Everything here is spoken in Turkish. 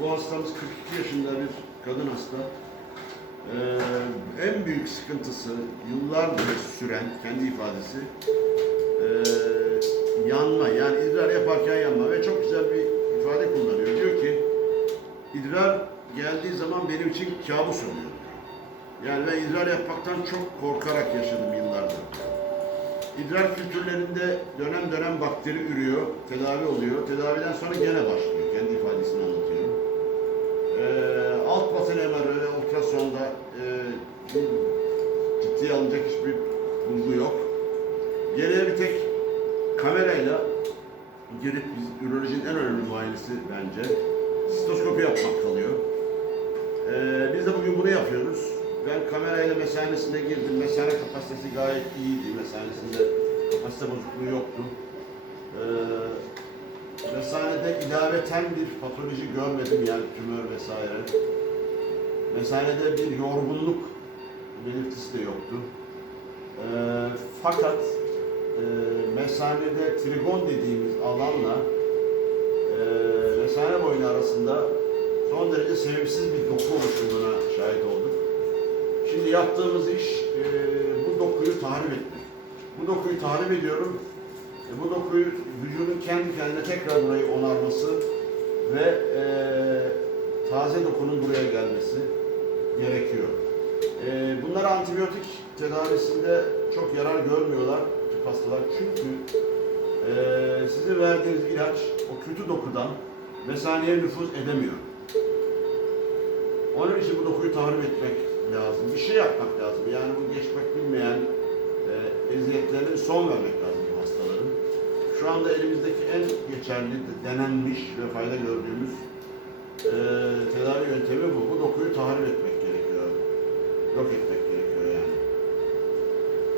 Bu hastamız 42 yaşında bir kadın hasta. Ee, en büyük sıkıntısı yıllardır süren kendi ifadesi ee, yanma yani idrar yaparken yanma ve çok güzel bir ifade kullanıyor. Diyor ki idrar geldiği zaman benim için kabus oluyor. Yani ben idrar yapmaktan çok korkarak yaşadım yıllardır. İdrar kültürlerinde dönem dönem bakteri ürüyor, tedavi oluyor. Tedaviden sonra gene başlıyor. Kendi ifadesini anlatıyor. Ee, alt basın MR ve ultrasonda e, ciddiye alınacak hiçbir bulgu yok. Geriye bir tek kamerayla girip biz, ürolojinin en önemli muayenesi bence sitoskopi yapmak kalıyor. Ee, biz de bugün bunu yapıyoruz. Ben kamerayla mesanesine girdim. Mesane kapasitesi gayet iyiydi. Mesanesinde kapasite bozukluğu yoktu. İlaveten bir patoloji görmedim yani tümör vesaire. Mesanede bir yorgunluk belirtisi de yoktu. Ee, fakat e, mesanede trigon dediğimiz alanla e, mesane boynu arasında son derece sevimsiz bir doku oluşumuna şahit olduk. Şimdi yaptığımız iş e, bu dokuyu tahrip etmek. Bu dokuyu tahrip ediyorum. E, bu dokuyu vücudun kendi kendine tekrar burayı onarması ve e, taze dokunun buraya gelmesi gerekiyor. E, bunlar antibiyotik tedavisinde çok yarar görmüyorlar tıp hastalar. Çünkü e, sizin verdiğiniz ilaç o kötü dokudan mesaneye nüfuz edemiyor. Onun için bu dokuyu tahrip etmek lazım. Bir şey yapmak lazım. Yani bu geçmek bilmeyen e, eziyetlerine son vermek lazım. Şu anda elimizdeki en geçerli, denenmiş ve fayda gördüğümüz e, tedavi yöntemi bu. Bu dokuyu tahrip etmek gerekiyor. Yok etmek